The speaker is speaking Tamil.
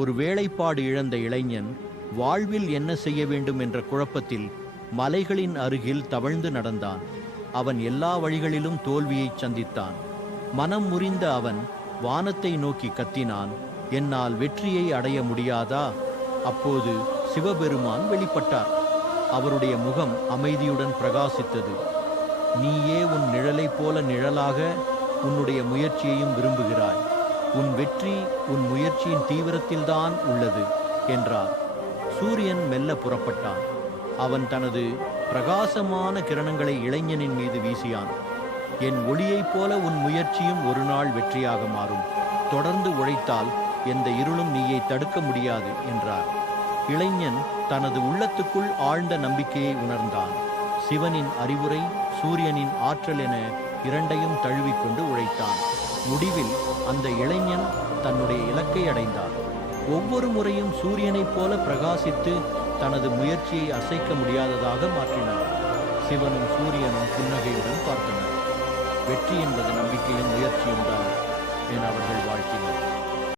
ஒரு வேலைப்பாடு இழந்த இளைஞன் வாழ்வில் என்ன செய்ய வேண்டும் என்ற குழப்பத்தில் மலைகளின் அருகில் தவழ்ந்து நடந்தான். அவன் எல்லா வழிகளிலும் தோல்வியைச் சந்தித்தான். மனம் முறிந்த அவன் வானத்தை நோக்கி கத்தினான், என்னால் வெற்றியை அடைய முடியாதா? அப்போது சிவபெருமான் வெளிப்பட்டார். அவருடைய முகம் அமைதியுடன் பிரகாசித்தது. நீயே உன் நிழலைப் போல நிழலாக உன்னுடைய முயற்சியையும் விரும்புகிறாய். உன் வெற்றி உன் முயற்சியின் தீவிரத்தில்தான் உள்ளது என்றார். சூரியன் மெல்ல புறப்பட்டான். அவன் தனது பிரகாசமான கிரணங்களை இளைஞனின் மீது வீசியான். என் ஒளியைப் போல உன் முயற்சியும் ஒரு நாள் வெற்றியாக மாறும். தொடர்ந்து உழைத்தால் எந்த இருளும் நீயை தடுக்க முடியாது என்றார். இளைஞன் தனது உள்ளத்துக்குள் ஆழ்ந்த நம்பிக்கையை உணர்ந்தான். சிவனின் அறிவுரை, சூரியனின் ஆற்றல் என இரண்டையும் தழுவிக்கொண்டு உழைத்தான். முடிவில் அந்த இளைஞன் தன்னுடைய இலக்கை அடைந்தான். ஒவ்வொரு முறையும் சூரியனைப் போல பிரகாசித்து தனது முயற்சியை அசைக்க முடியாததாக மாற்றினார். சிவனும் சூரியனும் புன்னகையுடன் பார்த்தனர். வெற்றி என்பது நம்பிக்கையும் முயற்சியும் தான் என அவர்கள் வாழ்த்தினர்.